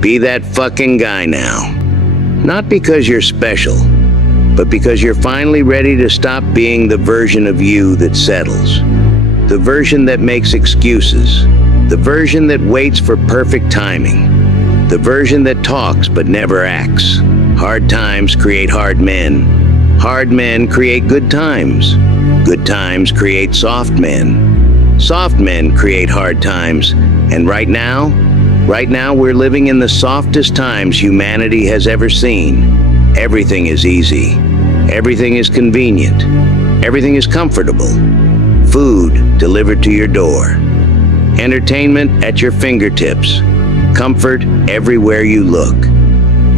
Be that fucking guy now. Not because you're special, but because you're finally ready to stop being the version of you that settles. The version that makes excuses. The version that waits for perfect timing. The version that talks but never acts. Hard times create hard men. Hard men create good times. Good times create soft men. Soft men create hard times. And right now we're living in the softest times humanity has ever seen. Everything is easy. Everything is convenient. Everything is comfortable. Food delivered to your door. Entertainment at your fingertips. Comfort everywhere you look.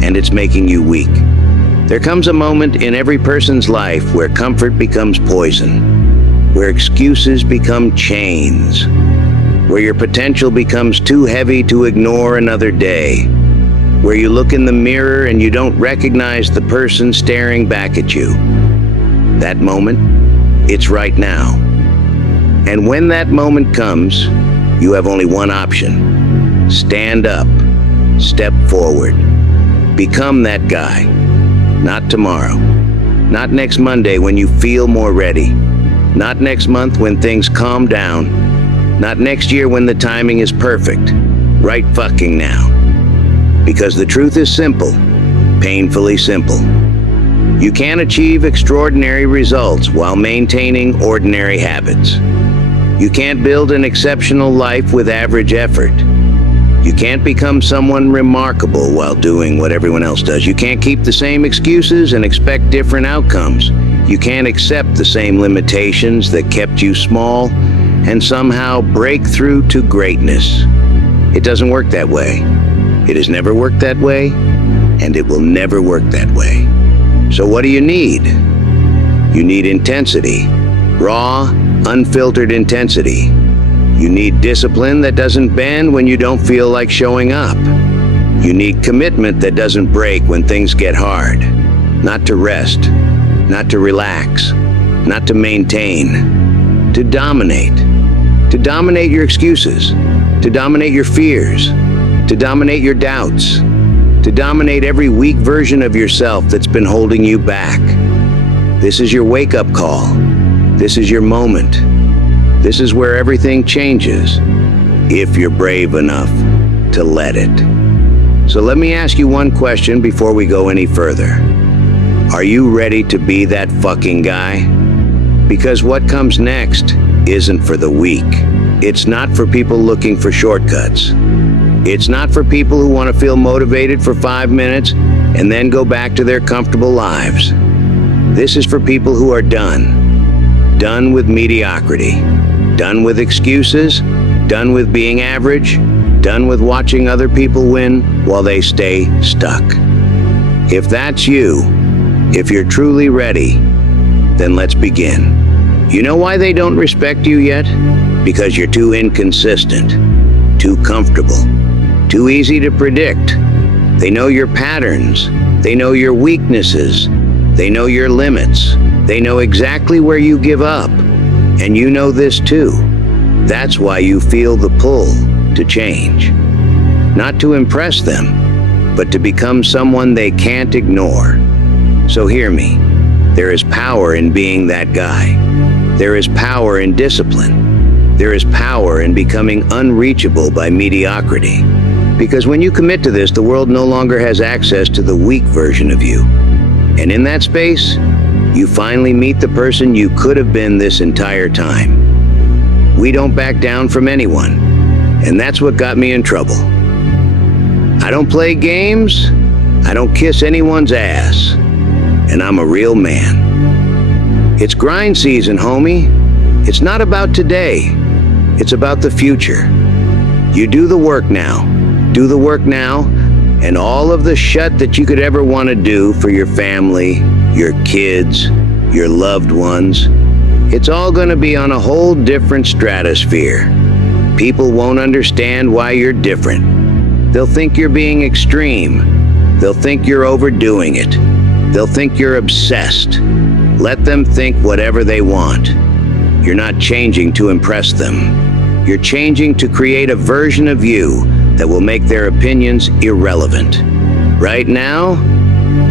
And it's making you weak. There comes a moment in every person's life where comfort becomes poison, where excuses become chains, where your potential becomes too heavy to ignore another day, where you look in the mirror and you don't recognize the person staring back at you. That moment, it's right now. And when that moment comes, you have only one option. Stand up, step forward, become that guy. Not tomorrow, not next Monday when you feel more ready, not next month when things calm down, not next year when the timing is perfect, right fucking now. Because the truth is simple, painfully simple. You can't achieve extraordinary results while maintaining ordinary habits. You can't build an exceptional life with average effort. You can't become someone remarkable while doing what everyone else does. You can't keep the same excuses and expect different outcomes. You can't accept the same limitations that kept you small and somehow break through to greatness. It doesn't work that way. It has never worked that way, and it will never work that way. So what do you need? You need intensity. Raw, unfiltered intensity. You need discipline that doesn't bend when you don't feel like showing up. You need commitment that doesn't break when things get hard. Not to rest, not to relax, not to maintain, to dominate. To dominate your excuses, to dominate your fears, to dominate your doubts, to dominate every weak version of yourself that's been holding you back. This is your wake-up call. This is your moment. This is where everything changes, if you're brave enough to let it. So let me ask you one question before we go any further. Are you ready to be that fucking guy? Because what comes next isn't for the weak. It's not for people looking for shortcuts. It's not for people who want to feel motivated for 5 minutes and then go back to their comfortable lives. This is for people who are done. Done with mediocrity. Done with excuses, done with being average, done with watching other people win while they stay stuck. If that's you, if you're truly ready, then let's begin. You know why they don't respect you yet? Because you're too inconsistent, too comfortable, too easy to predict. They know your patterns, they know your weaknesses, they know your limits, they know exactly where you give up. And you know this too. That's why you feel the pull to change. Not to impress them, but to become someone they can't ignore. So hear me. There is power in being that guy. There is power in discipline. There is power in becoming unreachable by mediocrity. Because when you commit to this, the world no longer has access to the weak version of you. And in that space, you finally meet the person you could have been this entire time. We don't back down from anyone, and that's what got me in trouble. I don't play games, I don't kiss anyone's ass, and I'm a real man. It's grind season, homie. It's not about today, it's about the future. You do the work now, and all of the shit that you could ever want to do for your family, your kids, your loved ones, it's all going to be on a whole different stratosphere. People won't understand why you're different. They'll think you're being extreme. They'll think you're overdoing it. They'll think you're obsessed. Let them think whatever they want. You're not changing to impress them. You're changing to create a version of you that will make their opinions irrelevant. Right now,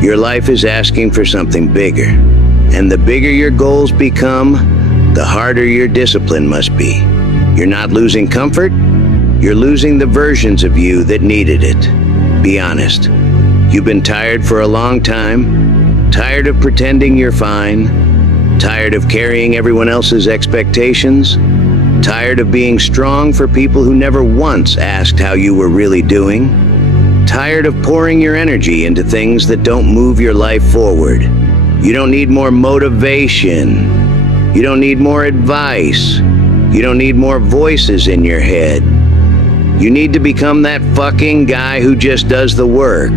your life is asking for something bigger. And the bigger your goals become, the harder your discipline must be. You're not losing comfort, you're losing the versions of you that needed it. Be honest. You've been tired for a long time, tired of pretending you're fine, tired of carrying everyone else's expectations, tired of being strong for people who never once asked how you were really doing, tired of pouring your energy into things that don't move your life forward. You don't need more motivation. You don't need more advice. You don't need more voices in your head. You need to become that fucking guy who just does the work.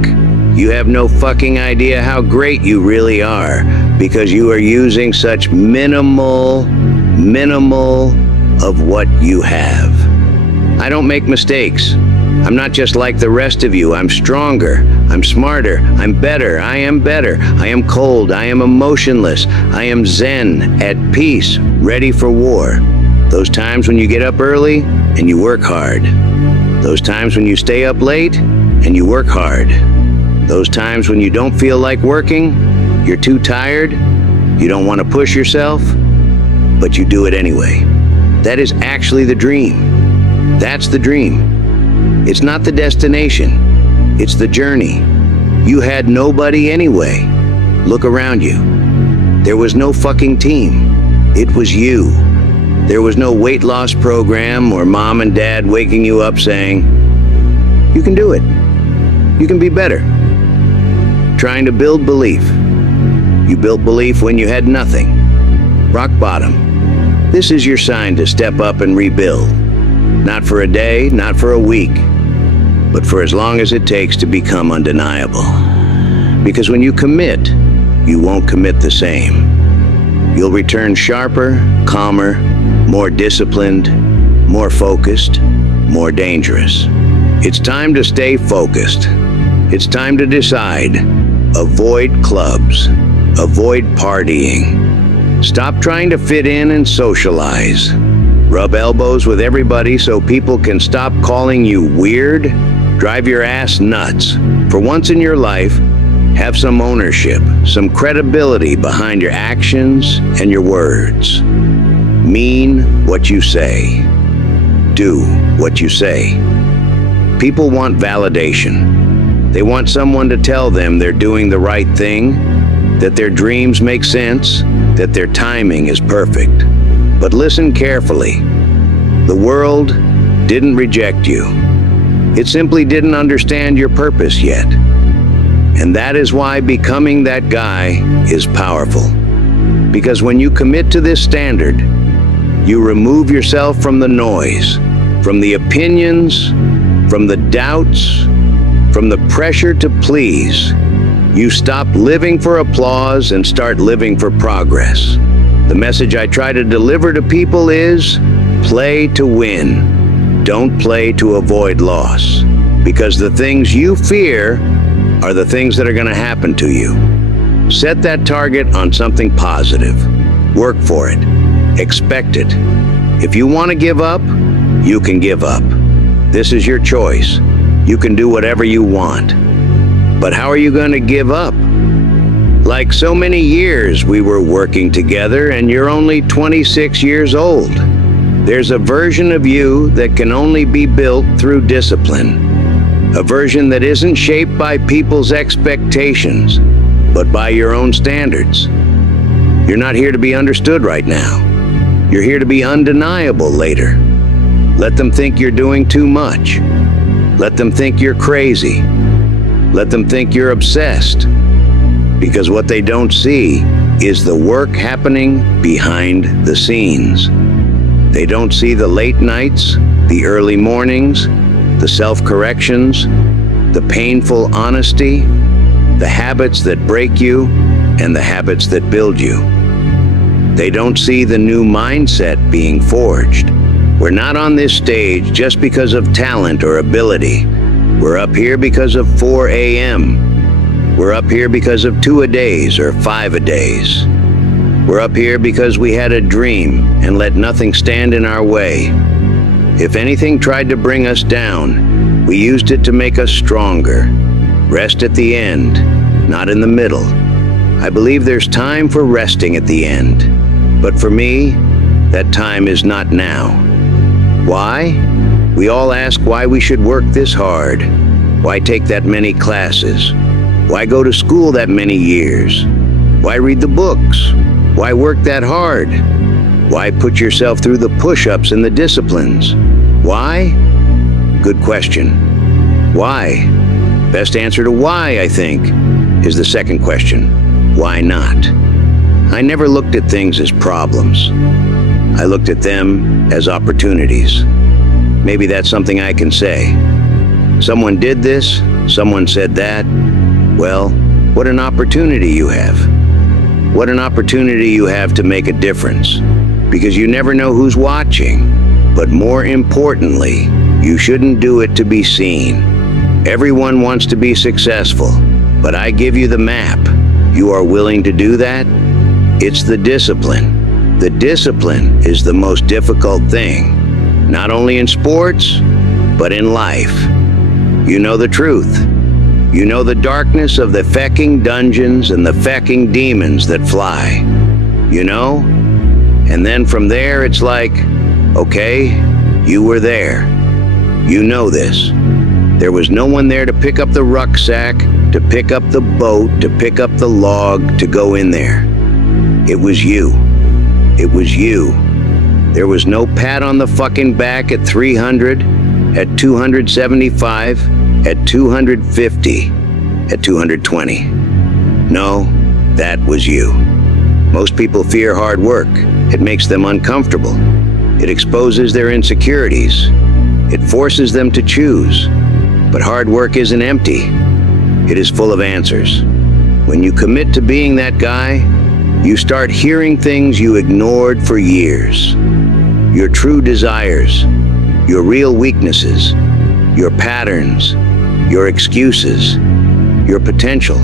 You have no fucking idea how great you really are because you are using such minimal of what you have. I don't make mistakes. I'm not just like the rest of you. I'm stronger. I'm smarter. I'm better. I am better. I am cold. I am emotionless. I am zen, at peace, ready for war. Those times when you get up early and you work hard. Those times when you stay up late and you work hard. Those times when you don't feel like working, you're too tired, you don't want to push yourself, but you do it anyway. That is actually the dream. That's the dream. It's not the destination. It's the journey. You had nobody anyway. Look around you. There was no fucking team. It was you. There was no weight loss program or mom and dad waking you up saying, "You can do it. You can be better." Trying to build belief. You built belief when you had nothing. Rock bottom. This is your sign to step up and rebuild. Not for a day, not for a week, but for as long as it takes to become undeniable. Because when you commit, you won't commit the same. You'll return sharper, calmer, more disciplined, more focused, more dangerous. It's time to stay focused. It's time to decide. Avoid clubs. Avoid partying. Stop trying to fit in and socialize. Rub elbows with everybody so people can stop calling you weird. Drive your ass nuts. For once in your life, have some ownership, some credibility behind your actions and your words. Mean what you say. Do what you say. People want validation. They want someone to tell them they're doing the right thing, that their dreams make sense, that their timing is perfect. But listen carefully. The world didn't reject you. It simply didn't understand your purpose yet. And that is why becoming that guy is powerful. Because when you commit to this standard, you remove yourself from the noise, from the opinions, from the doubts, from the pressure to please. You stop living for applause and start living for progress. The message I try to deliver to people is, play to win. Don't play to avoid loss. Because the things you fear are the things that are going to happen to you. Set that target on something positive. Work for it. Expect it. If you want to give up, you can give up. This is your choice. You can do whatever you want. But how are you going to give up? Like so many years we were working together and you're only 26 years old. There's a version of you that can only be built through discipline. A version that isn't shaped by people's expectations, but by your own standards. You're not here to be understood right now. You're here to be undeniable later. Let them think you're doing too much. Let them think you're crazy. Let them think you're obsessed. Because what they don't see is the work happening behind the scenes. They don't see the late nights, the early mornings, the self-corrections, the painful honesty, the habits that break you, and the habits that build you. They don't see the new mindset being forged. We're not on this stage just because of talent or ability. We're up here because of 4 a.m. We're up here because of 2-a-days or 5-a-days. We're up here because we had a dream and let nothing stand in our way. If anything tried to bring us down, We used it to make us stronger. Rest at the end, not in the middle. I believe there's time for resting at the end. But for me, that time is not now. Why? We all ask why we should work this hard. Why take that many classes? Why go to school that many years? Why read the books? Why work that hard? Why put yourself through the push-ups and the disciplines? Why? Good question. Why? Best answer to why, I think, is the second question. Why not? I never looked at things as problems. I looked at them as opportunities. Maybe that's something I can say. Someone did this, someone said that. Well, what an opportunity you have. What an opportunity you have to make a difference. Because you never know who's watching. But more importantly, you shouldn't do it to be seen. Everyone wants to be successful, but I give you the map. You are willing to do that? It's the discipline. The discipline is the most difficult thing, not only in sports, but in life. You know the truth. You know the darkness of the cking dungeons and the cking demons that fly. You know? And then from there it's like, okay, you were there. You know this. There was no one there to pick up the rucksack, to pick up the boat, to pick up the log, to go in there. It was you. It was you. There was no pat on the fucking back at 300, at 275, at 250, at 220. No, that was you. Most people fear hard work. It makes them uncomfortable. It exposes their insecurities. It forces them to choose. But hard work isn't empty. It is full of answers. When you commit to being that guy, you start hearing things you ignored for years. Your true desires, your real weaknesses, your patterns, your excuses, your potential.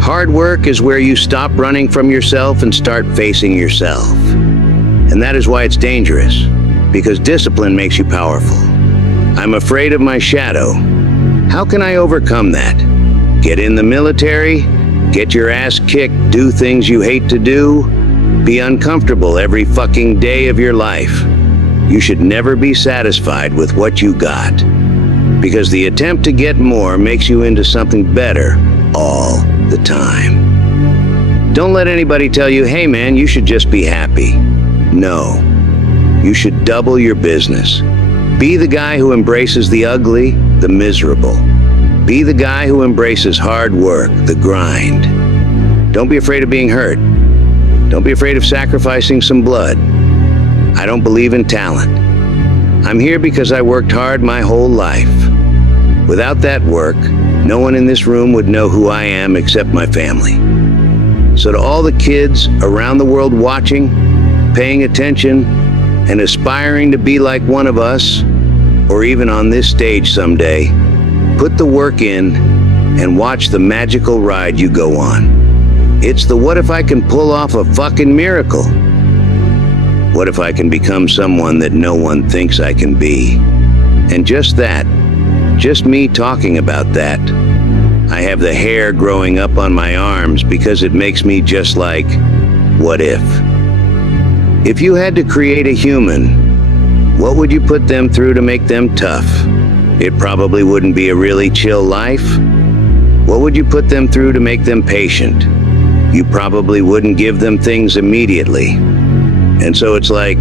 Hard work is where you stop running from yourself and start facing yourself. And that is why it's dangerous, because discipline makes you powerful. I'm afraid of my shadow. How can I overcome that? Get in the military, get your ass kicked, do things you hate to do, be uncomfortable every fucking day of your life. You should never be satisfied with what you got, because the attempt to get more makes you into something better all the time. Don't let anybody tell you, hey man, you should just be happy. No, you should double your business. Be the guy who embraces the ugly, the miserable. Be the guy who embraces hard work, the grind. Don't be afraid of being hurt. Don't be afraid of sacrificing some blood. I don't believe in talent. I'm here because I worked hard my whole life. Without that work, no one in this room would know who I am except my family. So to all the kids around the world watching, paying attention, and aspiring to be like one of us, or even on this stage someday, put the work in and watch the magical ride you go on. It's the what if I can pull off a fucking miracle? What if I can become someone that no one thinks I can be? And just that, just me talking about that, I have the hair growing up on my arms because it makes me just like, what if? If you had to create a human, what would you put them through to make them tough? It probably wouldn't be a really chill life. What would you put them through to make them patient? You probably wouldn't give them things immediately. And so it's like,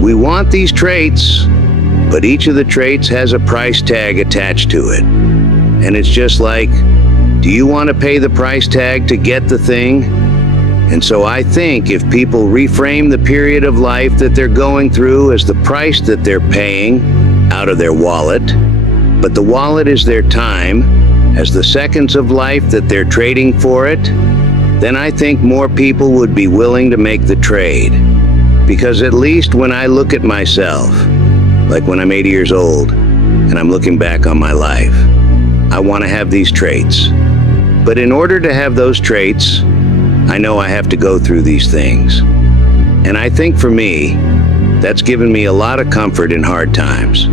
we want these traits, but each of the traits has a price tag attached to it. And it's just like, do you want to pay the price tag to get the thing? And so I think if people reframe the period of life that they're going through as the price that they're paying out of their wallet, but the wallet is their time, as the seconds of life that they're trading for it, then I think more people would be willing to make the trade. Because at least when I look at myself, like when I'm 80 years old and I'm looking back on my life, I want to have these traits. But in order to have those traits, I know I have to go through these things. And I think for me, that's given me a lot of comfort in hard times.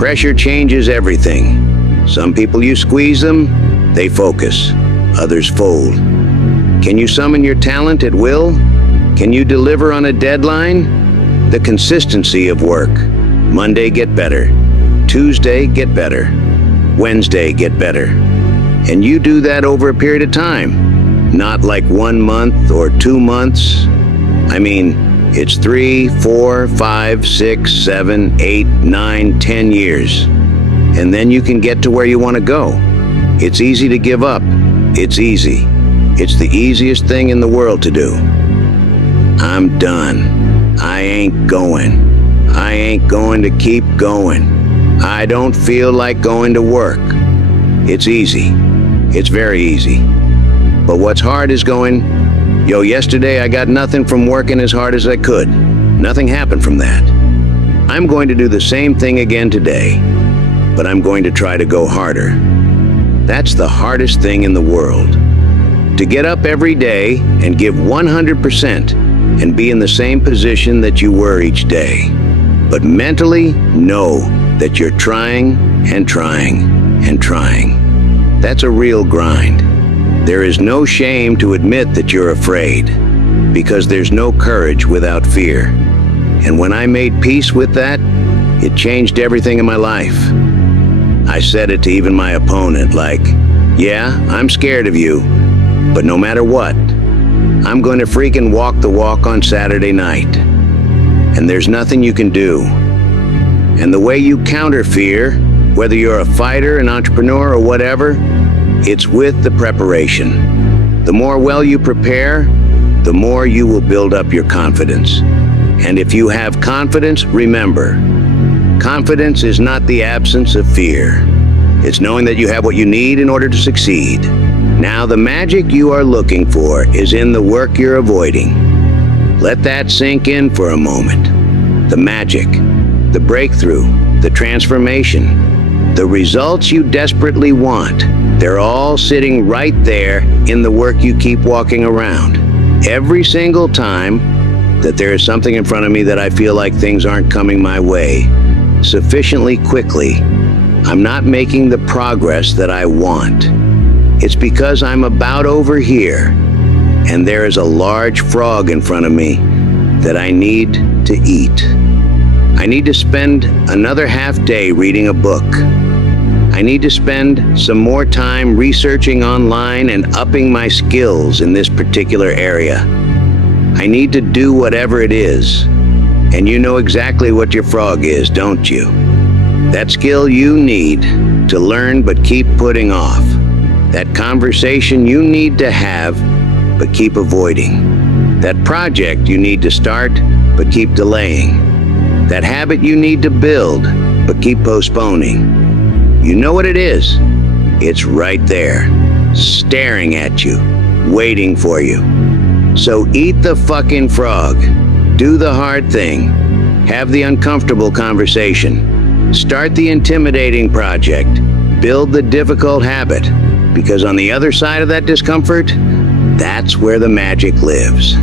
Pressure changes everything. Some people, you squeeze them, they focus. Others fold. Can you summon your talent at will? Can you deliver on a deadline? The consistency of work. Monday, get better. Tuesday, get better. Wednesday, get better. And you do that over a period of time. Not like 1 month or 2 months. I mean, it's 3, 4, 5, 6, 7, 8, 9, 10 years. And then you can get to where you want to go. It's easy to give up. It's easy. It's the easiest thing in the world to do. I'm done. I ain't going. I ain't going to keep going. I don't feel like going to work. It's easy. It's very easy. But what's hard is going, yesterday I got nothing from working as hard as I could. Nothing happened from that. I'm going to do the same thing again today, but I'm going to try to go harder. That's the hardest thing in the world. To get up every day and give 100% and be in the same position that you were each day. But mentally, know that you're trying and trying and trying. That's a real grind. There is no shame to admit that you're afraid, because there's no courage without fear. And when I made peace with that, it changed everything in my life. I said it to even my opponent, like, yeah, I'm scared of you, but no matter what, I'm going to freaking walk the walk on Saturday night. And there's nothing you can do. And the way you counter fear, whether you're a fighter, an entrepreneur, or whatever, it's with the preparation. The more well you prepare, the more you will build up your confidence. And if you have confidence, remember, confidence is not the absence of fear. It's knowing that you have what you need in order to succeed. Now, the magic you are looking for is in the work you're avoiding. Let that sink in for a moment. The magic, the breakthrough, the transformation, the results you desperately want, they're all sitting right there in the work you keep walking around. Every single time that there is something in front of me that I feel like things aren't coming my way sufficiently quickly, I'm not making the progress that I want. It's because I'm about over here, and there is a large frog in front of me that I need to eat. I need to spend another half day reading a book. I need to spend some more time researching online and upping my skills in this particular area. I need to do whatever it is. And you know exactly what your frog is, don't you? That skill you need to learn but keep putting off. That conversation you need to have but keep avoiding. That project you need to start but keep delaying. That habit you need to build but keep postponing. You know what it is? It's right there, staring at you, waiting for you. So eat the fucking frog. Do the hard thing. Have the uncomfortable conversation. Start the intimidating project. Build the difficult habit. Because on the other side of that discomfort, that's where the magic lives.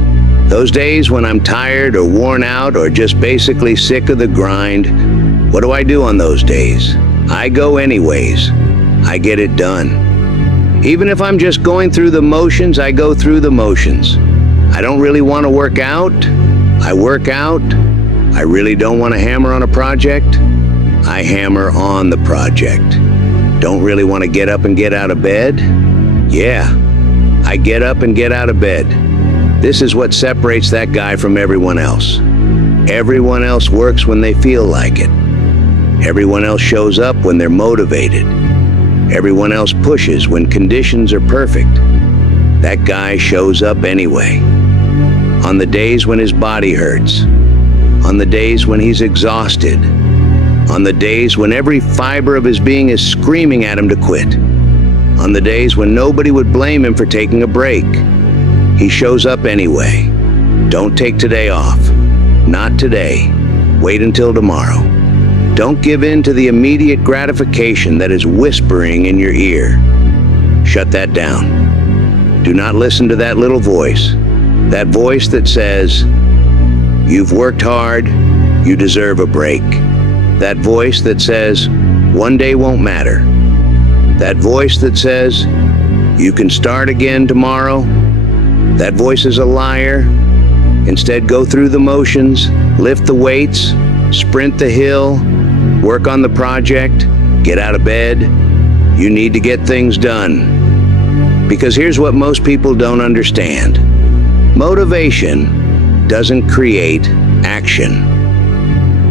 Those days when I'm tired or worn out or just basically sick of the grind, what do I do on those days? I go anyways. I get it done. Even if I'm just going through the motions, I go through the motions. I don't really want to work out. I work out. I really don't want to hammer on a project. I hammer on the project. Don't really want to get up and get out of bed? Yeah, I get up and get out of bed. This is what separates that guy from everyone else. Everyone else works when they feel like it. Everyone else shows up when they're motivated. Everyone else pushes when conditions are perfect. That guy shows up anyway. On the days when his body hurts. On the days when he's exhausted. On the days when every fiber of his being is screaming at him to quit. On the days when nobody would blame him for taking a break. He shows up anyway. Don't take today off. Not today. Wait until tomorrow. Don't give in to the immediate gratification that is whispering in your ear. Shut that down. Do not listen to that little voice. That voice that says, you've worked hard, you deserve a break. That voice that says, one day won't matter. That voice that says, you can start again tomorrow. That voice is a liar. Instead, go through the motions, lift the weights, sprint the hill, work on the project, get out of bed. You need to get things done. Because here's what most people don't understand. Motivation doesn't create action.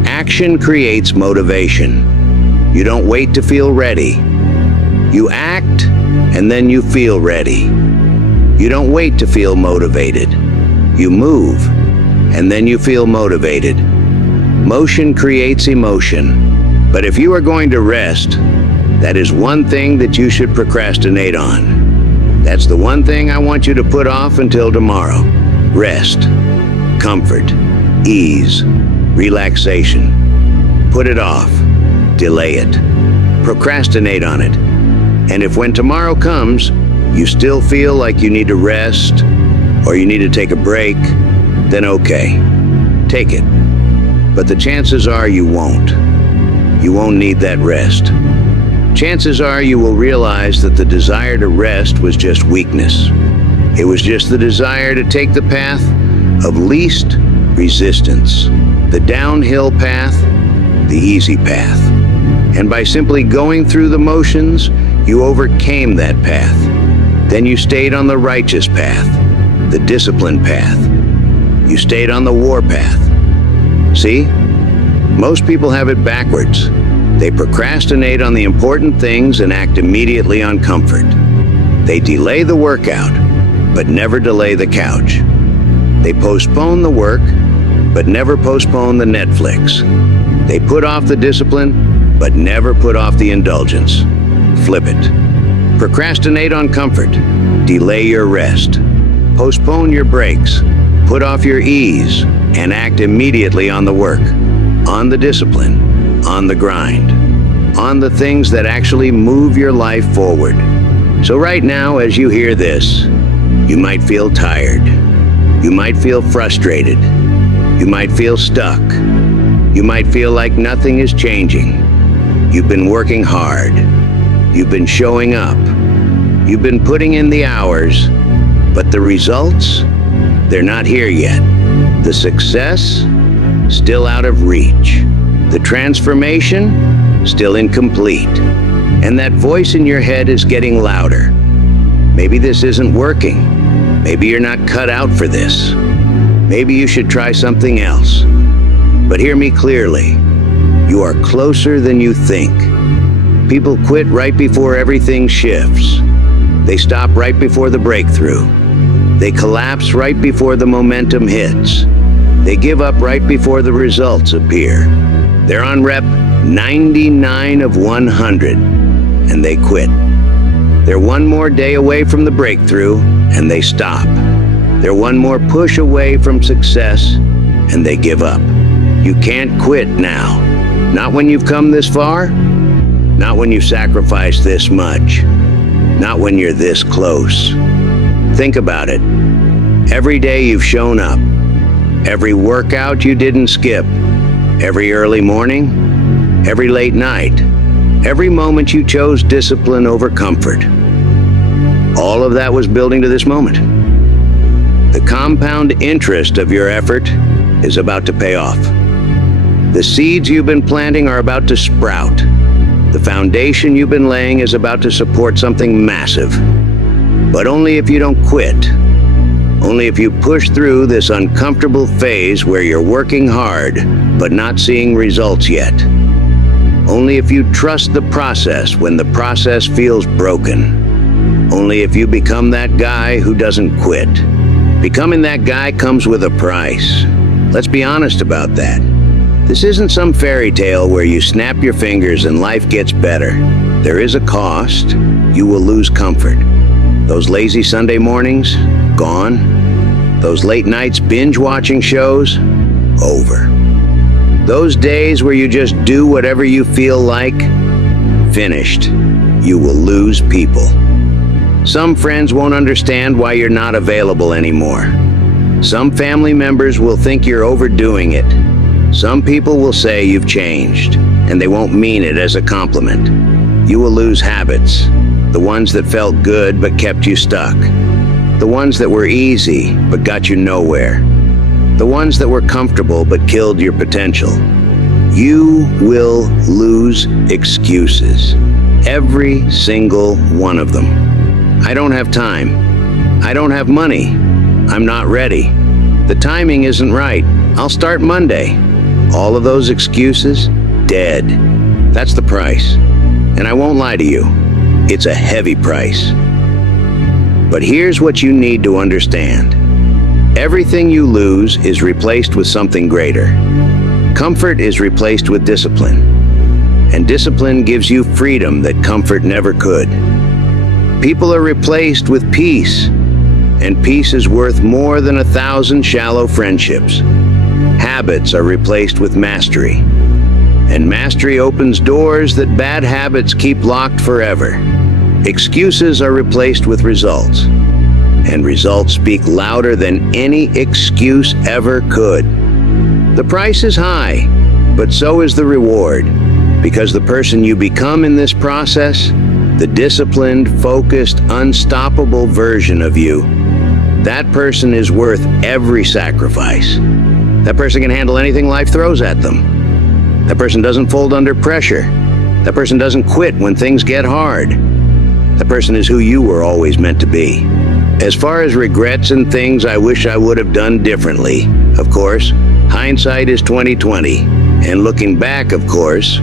Action creates motivation. You don't wait to feel ready. You act, and then you feel ready. You don't wait to feel motivated. You move, and then you feel motivated. Motion creates emotion. But if you are going to rest, that is one thing that you should procrastinate on. That's the one thing I want you to put off until tomorrow. Rest, comfort, ease, relaxation. Put it off, delay it, procrastinate on it. And if when tomorrow comes, you still feel like you need to rest or you need to take a break, then okay, take it. But the chances are you won't. You won't need that rest. Chances are you will realize that the desire to rest was just weakness. It was just the desire to take the path of least resistance, the downhill path, the easy path. And by simply going through the motions, you overcame that path. Then you stayed on the righteous path, the disciplined path. You stayed on the war path. See? Most people have it backwards. They procrastinate on the important things and act immediately on comfort. They delay the workout, but never delay the couch. They postpone the work, but never postpone the Netflix. They put off the discipline, but never put off the indulgence. Flip it. Procrastinate on comfort. Delay your rest. Postpone your breaks. Put off your ease and act immediately on the work, on the discipline, on the grind, on the things that actually move your life forward. So right now, as you hear this, you might feel tired. You might feel frustrated. You might feel stuck. You might feel like nothing is changing. You've been working hard. You've been showing up. You've been putting in the hours, but the results, they're not here yet. The success, still out of reach. The transformation, still incomplete. And that voice in your head is getting louder. Maybe this isn't working. Maybe you're not cut out for this. Maybe you should try something else. But hear me clearly. You are closer than you think. People quit right before everything shifts. They stop right before the breakthrough. They collapse right before the momentum hits. They give up right before the results appear. They're on rep 99 of 100, and they quit. They're one more day away from the breakthrough, and they stop. They're one more push away from success, and they give up. You can't quit now. Not when you've come this far. Not when you've sacrificed this much. Not when you're this close. Think about it. Every day you've shown up. Every workout you didn't skip. Every early morning. Every late night. Every moment you chose discipline over comfort. All of that was building to this moment. The compound interest of your effort is about to pay off. The seeds you've been planting are about to sprout. The foundation you've been laying is about to support something massive. But only if you don't quit. Only if you push through this uncomfortable phase where you're working hard, but not seeing results yet. Only if you trust the process when the process feels broken. Only if you become that guy who doesn't quit. Becoming that guy comes with a price. Let's be honest about that. This isn't some fairy tale where you snap your fingers and life gets better. There is a cost. You will lose comfort. Those lazy Sunday mornings, gone. Those late nights binge-watching shows, over. Those days where you just do whatever you feel like, finished. You will lose people. Some friends won't understand why you're not available anymore. Some family members will think you're overdoing it. Some people will say you've changed. and they won't mean it as a compliment. You will lose habits, the ones that felt good but kept you stuck, the ones that were easy but got you nowhere, the ones that were comfortable but killed your potential. You will lose excuses, every single one of them. I don't have time. I don't have money. I'm not ready. The timing isn't right. I'll start Monday. All of those excuses, dead. That's the price. And I won't lie to you, it's a heavy price. But here's what you need to understand. Everything you lose is replaced with something greater. Comfort is replaced with discipline. And discipline gives you freedom that comfort never could. People are replaced with peace. And peace is worth more than 1,000 shallow friendships. Habits are replaced with mastery. And mastery opens doors that bad habits keep locked forever. Excuses are replaced with results. And results speak louder than any excuse ever could. The price is high, but so is the reward. Because the person you become in this process, the disciplined, focused, unstoppable version of you, that person is worth every sacrifice. That person can handle anything life throws at them. That person doesn't fold under pressure. That person doesn't quit when things get hard. That person is who you were always meant to be. As far as regrets and things I wish I would have done differently, of course, hindsight is 20/20. And looking back, of course,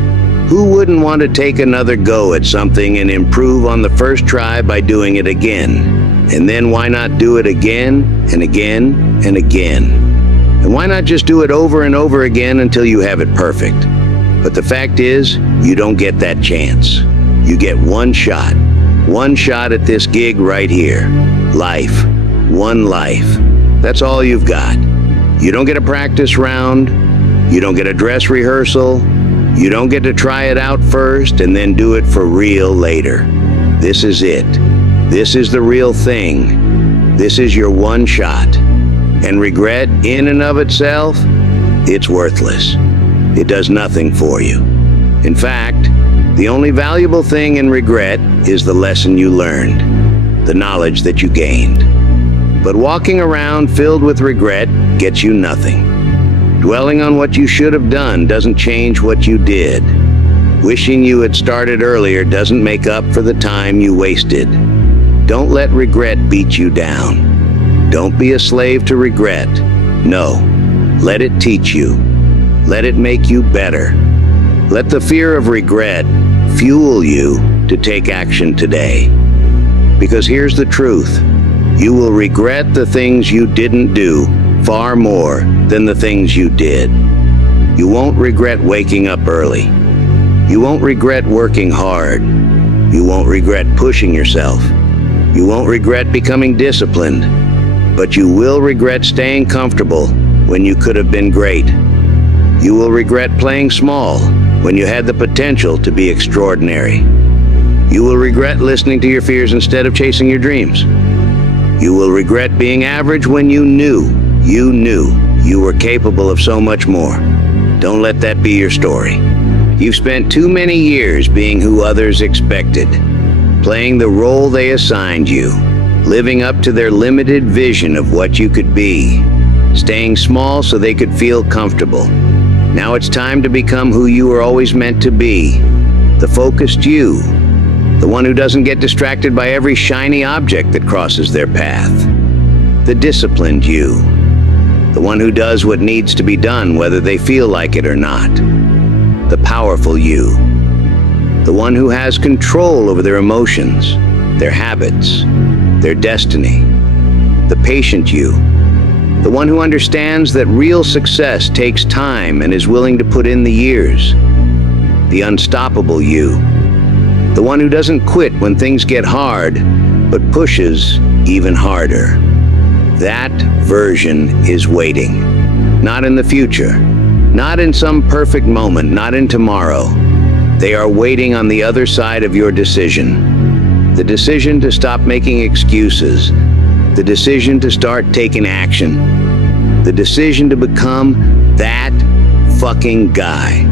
who wouldn't want to take another go at something and improve on the first try by doing it again? And then why not do it again and again and again? And why not just do it over and over again until you have it perfect? But the fact is, you don't get that chance. You get one shot at this gig right here. Life, one life. That's all you've got. You don't get a practice round. You don't get a dress rehearsal. You don't get to try it out first and then do it for real later. This is it. This is the real thing. This is your one shot. And regret, in and of itself, it's worthless. It does nothing for you. In fact, the only valuable thing in regret is the lesson you learned, the knowledge that you gained. But walking around filled with regret gets you nothing. Dwelling on what you should have done doesn't change what you did. Wishing you had started earlier doesn't make up for the time you wasted. Don't let regret beat you down. Don't be a slave to regret. No, let it teach you. Let it make you better. Let the fear of regret fuel you to take action today. Because here's the truth. You will regret the things you didn't do far more than the things you did. You won't regret waking up early. You won't regret working hard. You won't regret pushing yourself. You won't regret becoming disciplined. But you will regret staying comfortable when you could have been great. You will regret playing small when you had the potential to be extraordinary. You will regret listening to your fears instead of chasing your dreams. You will regret being average when you knew you were capable of so much more. Don't let that be your story. You've spent too many years being who others expected, playing the role they assigned you, living up to their limited vision of what you could be, staying small so they could feel comfortable. Now it's time to become who you were always meant to be, the focused you, the one who doesn't get distracted by every shiny object that crosses their path, the disciplined you, the one who does what needs to be done whether they feel like it or not, the powerful you, the one who has control over their emotions, their habits, their destiny, the patient you, the one who understands that real success takes time and is willing to put in the years, the unstoppable you, the one who doesn't quit when things get hard, but pushes even harder. That version is waiting. Not in the future, not in some perfect moment, not in tomorrow. They are waiting on the other side of your decision. The decision to stop making excuses. The decision to start taking action. The decision to become that fucking guy.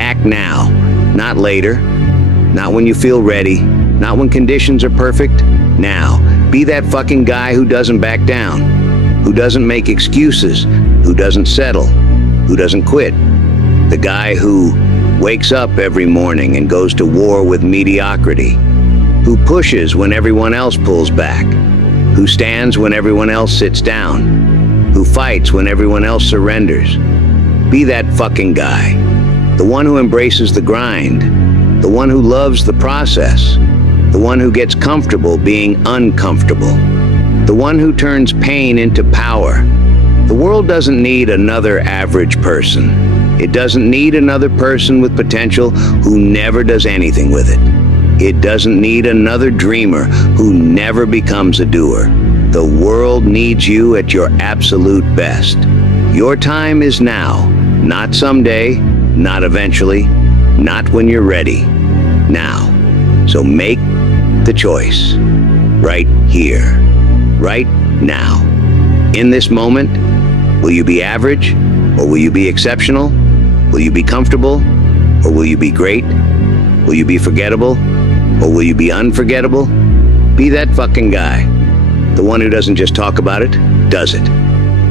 Act now, not later, not when you feel ready, not when conditions are perfect. Now, be that fucking guy who doesn't back down, who doesn't make excuses, who doesn't settle, who doesn't quit. The guy who wakes up every morning and goes to war with mediocrity, who pushes when everyone else pulls back, who stands when everyone else sits down, who fights when everyone else surrenders. Be that fucking guy. The one who embraces the grind, the one who loves the process, the one who gets comfortable being uncomfortable, the one who turns pain into power. The world doesn't need another average person. It doesn't need another person with potential who never does anything with it. It doesn't need another dreamer who never becomes a doer. The world needs you at your absolute best. Your time is now, not someday, not eventually, not when you're ready. Now. So make the choice. Right here. Right now. In this moment, will you be average, or will you be exceptional? Will you be comfortable, or will you be great? Will you be forgettable, or will you be unforgettable? Be that fucking guy. The one who doesn't just talk about it, does it.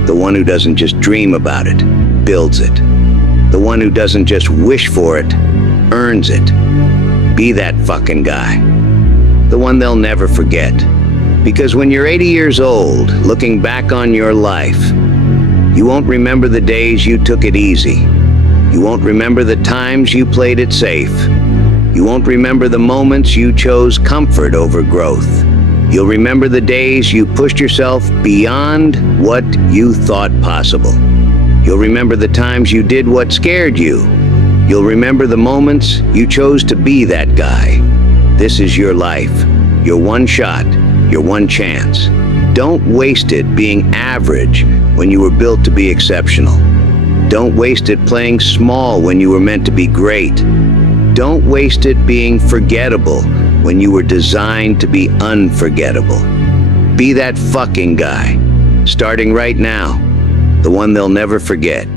The one who doesn't just dream about it, builds it. The one who doesn't just wish for it, earns it. Be that fucking guy. The one they'll never forget. Because when you're 80 years old, looking back on your life, you won't remember the days you took it easy. You won't remember the times you played it safe. You won't remember the moments you chose comfort over growth. You'll remember the days you pushed yourself beyond what you thought possible. You'll remember the times you did what scared you. You'll remember the moments you chose to be that guy. This is your life, your one shot, your one chance. Don't waste it being average when you were built to be exceptional. Don't waste it playing small when you were meant to be great. Don't waste it being forgettable when you were designed to be unforgettable. Be that fucking guy, starting right now, the one they'll never forget.